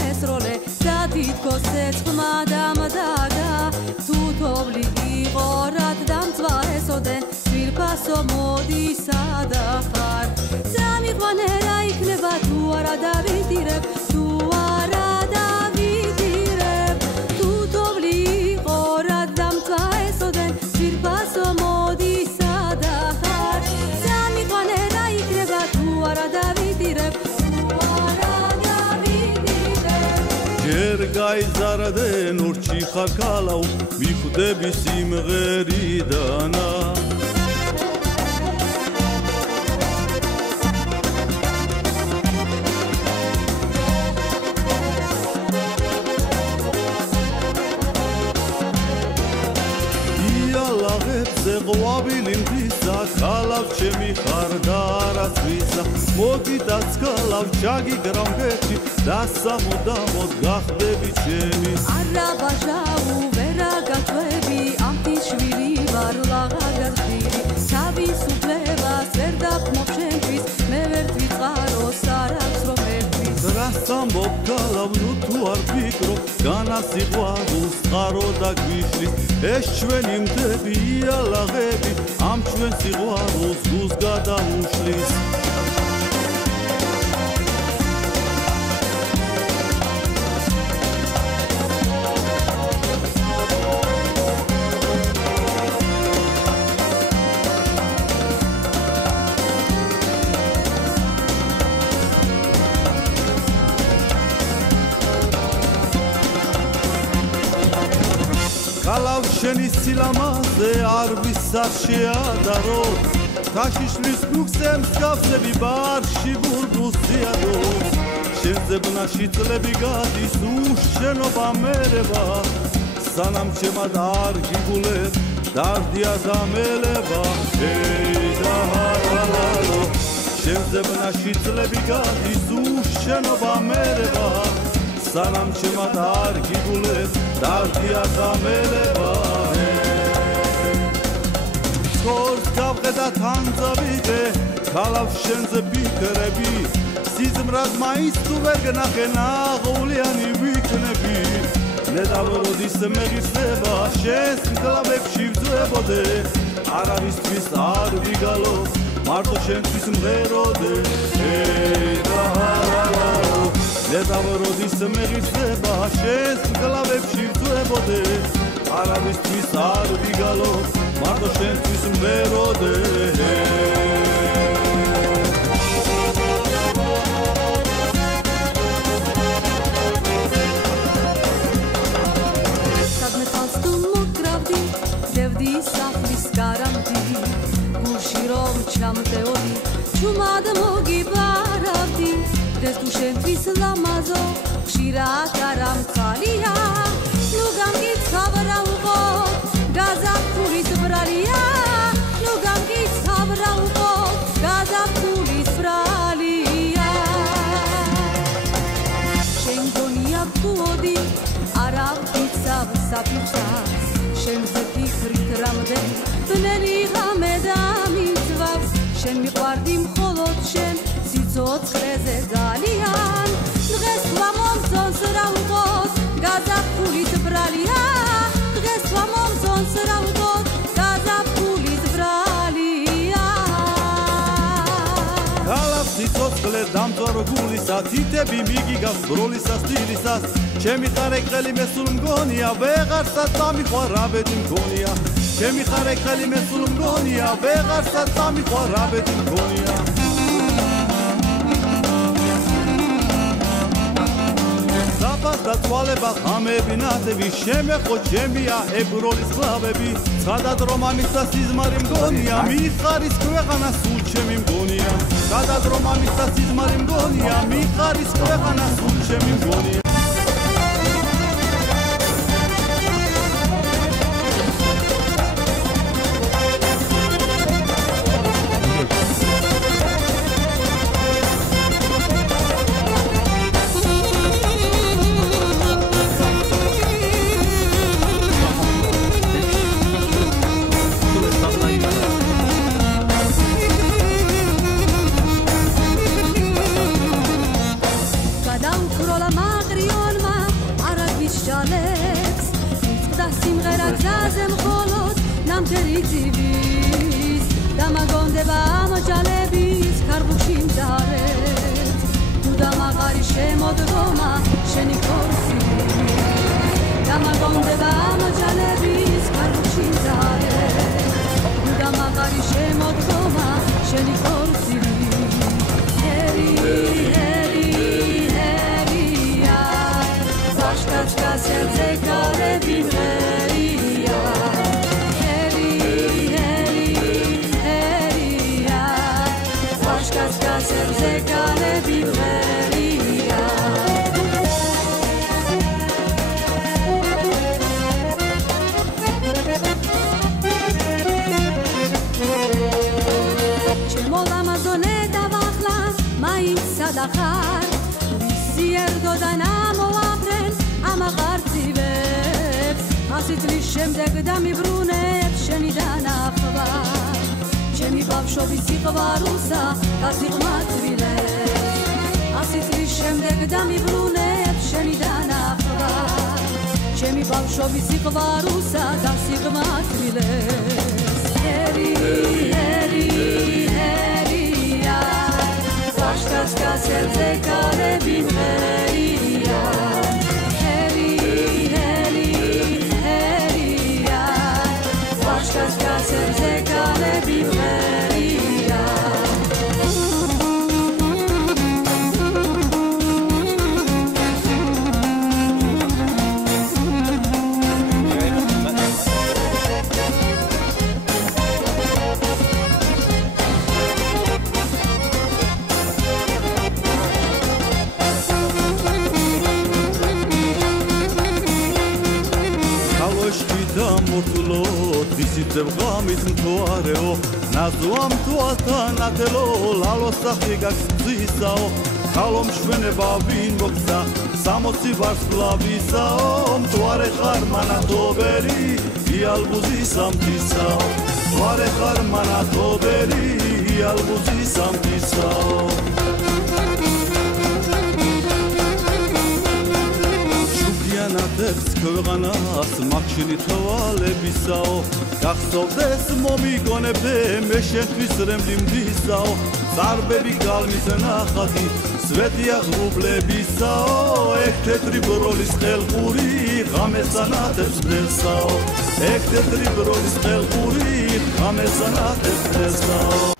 მესროლე და თითქოს ეწყმა დამდაგა თუ თოვლი იყო რად დამწვარესოდენ ძვირფასო მოდისა და ხარ წამიყვანე რა იქნება თუ არა დავიდირებ თუ არა დავიდირებ თუ თოვლი იყო რად დამწვარესოდენ ძვირფასო მოდისა და ხარ წამიყვანე რა იქნება თუ არა დავიდირებ ჯერ გაიზარდენ ურჩი ხარ ქალავ მიხვდები სიმღერიდანა იალაღებზე ყვავილი მდისა ქალავ ჩემი ხარ და არაც ვისა მოგიდაც ქალავ ჩაგიგრამბეთი და სამუდამოდ გახდები ჩემი არა ბაჟაუ ვერა გაჩვევი ამ თიშვილი ვარ ლაღა გაზრდილი თავისუფლებას ვერ დაფმობ შენთვის მე ვერ ვიწყაროს არ აქვს რომ ერთვის რას ამბობ ქალავ ნუ თუ არ ფიქრობ განასიყვარულს წყარო და გვიშლის ეს ჩვენი მდები იალაღები ამ ჩვენ სიყვარულს გულს გადაუშლის ქალავ შენი სილამაზე არ ვისარ შეადარო თაშიშლის ბუქსე მსგავსები ბარში ბურბულს ზიადო შენზე ბნაში წლები გადის უშენობა მერება სანამ ჩემად არ გიგულებ დარდია დამელება ეი დაჰალალო შენზე ბნაში წლები გადის უშენობა მერება სანამ ჩემად არ გიგულებ დარდია დამელება თორს გავყედა თანძავიდე ქალავ შენზე ფიქრები სიზმრად მაინც თუ ვერ გნახე ნაღულიანი ვიქნები ნედავროდის მეღირსება შენს მკლავებში ვძვებოდე არავისთვის არ ვიგალო მარტო შენთვის მღეროდე ეი დაჰალალო ნედავროდის მეღირსება შენს მკლავებში ვძვებოდე არავისთვის არ ვიგალო მარტო შენთვის მღეროდე სადმე თავს თუ მოკრავდი დევდი სახლის გარამდი გულში რომ ჩამდეოდი ჩუმად მოგიბარავდი დღეს თუ შენთვის ლამაზო ხშირად არამცალია ნუ გამგიცხავ რა უყოთ გაზაფხულის ბრალია ნუ გამგიცხავ რა უყოთ გაზაფხულის ბრალია შენ გონია გუოდი არა ვიცავ საფიცას შენზე ფიქრით რამდენ ბნელი ღამე დამიცვავს შენ მიყვარდი მხოლოდ შენ სიცოცხლეზე ძალიან დღეს ვამომწონს რა უყოთ გაზაფხულის ბრალია დღეს ვამომწონს რა უყოთ გაზაფხულის ბრალია ქალავ სიცოცხლე დამწვარო გულისა თითები მიგიგავს ბროლისა სტილისას ჩემი ხარ ეკრელი მესულ მგონია ვეღარსა დამიყვარ აბედი მგონია ჩემი ხარ ეკრელი მესულ მგონია ვეღარსა დამიყვარ აბედი მგონია და თვალება ხამები ნათები შემეხო ჩემია ებროლის ხლავები სადად რომ ამისა სიზმარი მგონია მიხარის ქვეყანა სულ ჩემი მგონია სადად რომ ამისა სიზმარი მგონია მიხარის ქვეყანა სულ ჩემი მგონია ჟალებს იწყდა სიმღერა გზაზე მხოლოდ ნამთერი ძივის დამაგონდება ამოჯალების ქარბუქში მძარეთ თუ დამაღარი შემოდგომა შენი ხორცი დამაგონდება ამოჯალების ქარბუქში მძარეთ თუ დამაღარი შემოდგომა შენი ხორცი Serce care bimheria Heri, heri, heria Vașca serce care bimheria Ce mult amazoneta vahlas mai sadachar Visier dodanamo ამაღარწივებს ასი წლის შემდეგ დამიბრუნებს შენი დანახვა ჩემი ბავშვობის სიყვარულსა გასიღმაწვილებს ასი წლის შემდეგ დამიბრუნებს შენი დანახვა ჩემი ბავშვობის სიყვარულსა გასიღმაწვილებს ჰერი ჰერი ჰერია ვაშკაცკა სერце კარები მერია Serce care bimheria Visiteb gamit mtoareo Nazuam tuatan atelo Lalo sahigax zisao Kalom shveneba vin boksa Samosi vars flavisao Mtoare harmana toberi Ialbuzi samtisao Mtoare harmana toberi Ialbuzi samtisao ანათებს ქვეყანას მაგშილი თვალებისაო გახსოვდეს მომიგონებდე მე შენთვის რემლი მდისაო ზარბები გალმის ნახატი სვეტია ღრუბლებისაო ეგ თეთრი ბროლის ყელყური ღამეს ანათებს მდელსაო ეგ თეთრი ბროლის ყელყური ღამეს ანათებს მდელსაო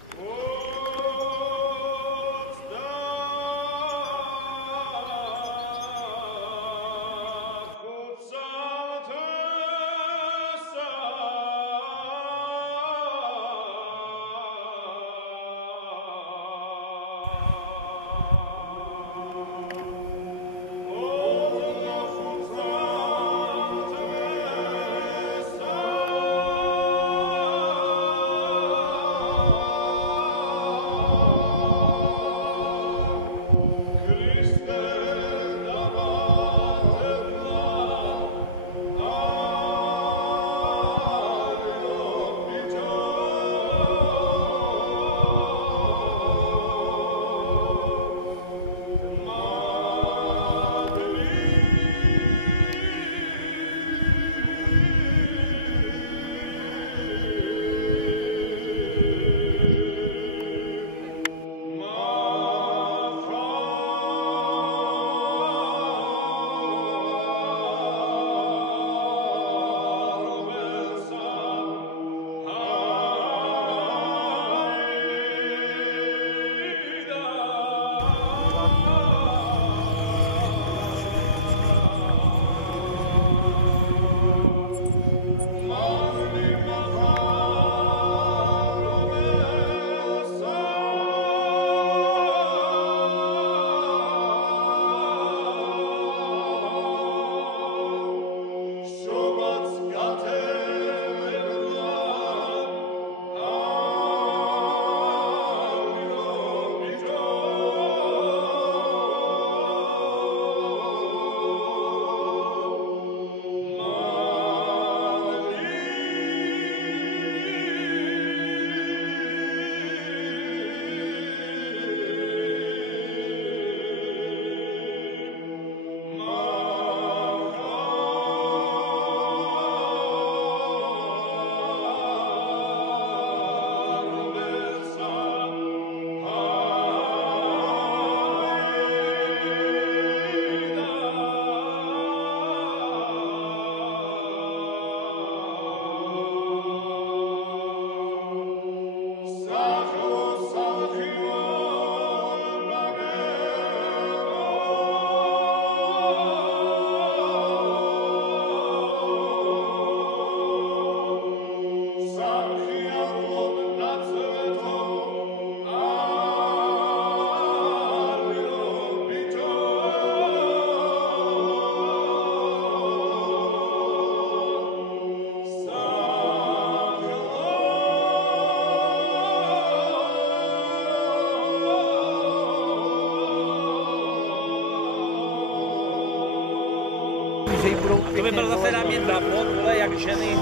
Dove per la sera mi da po', lei a Ceni.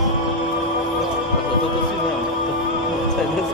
Tutto si va. Sai, non si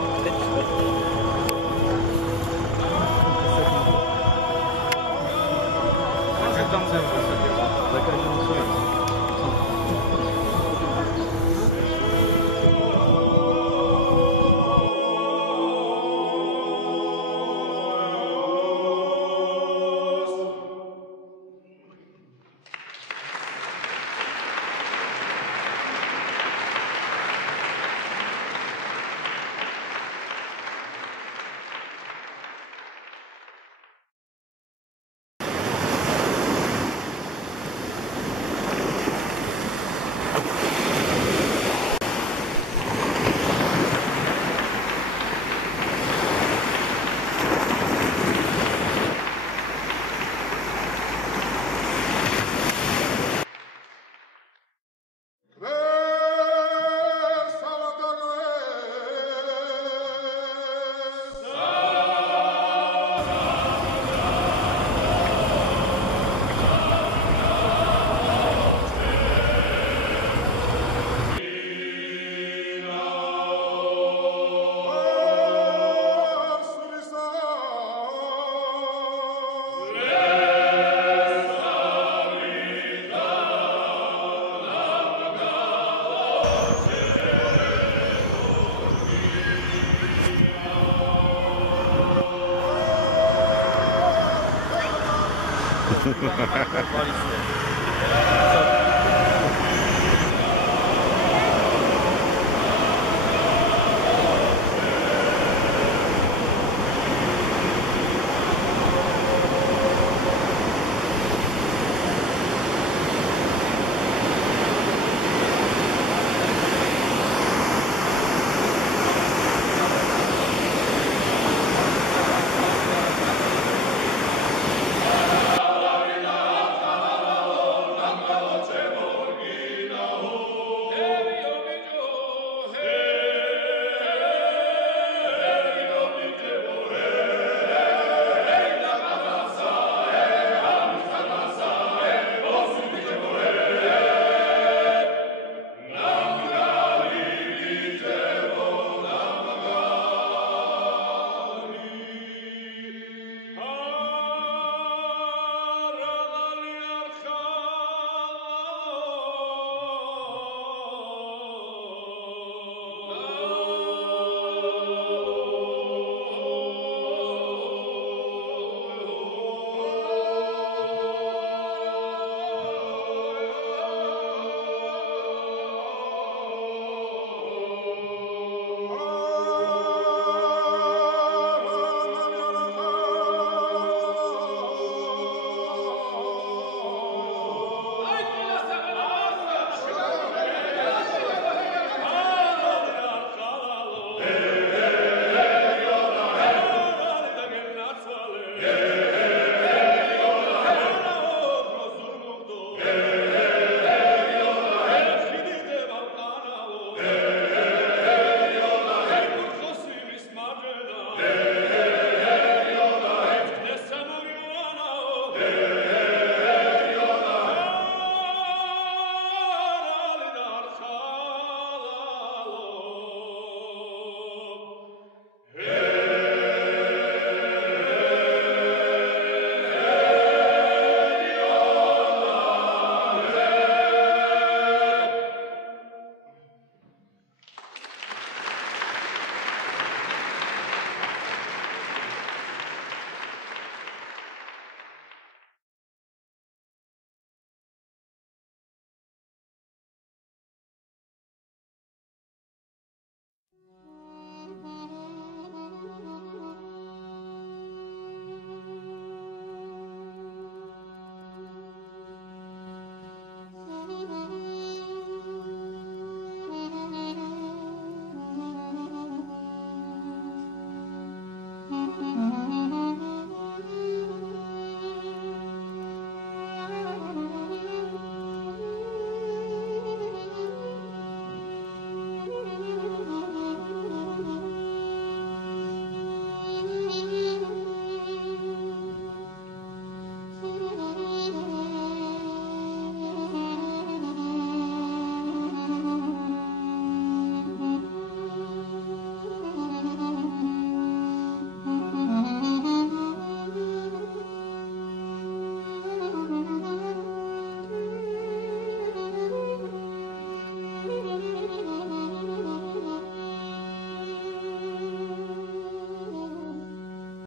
Ha ha ha ha.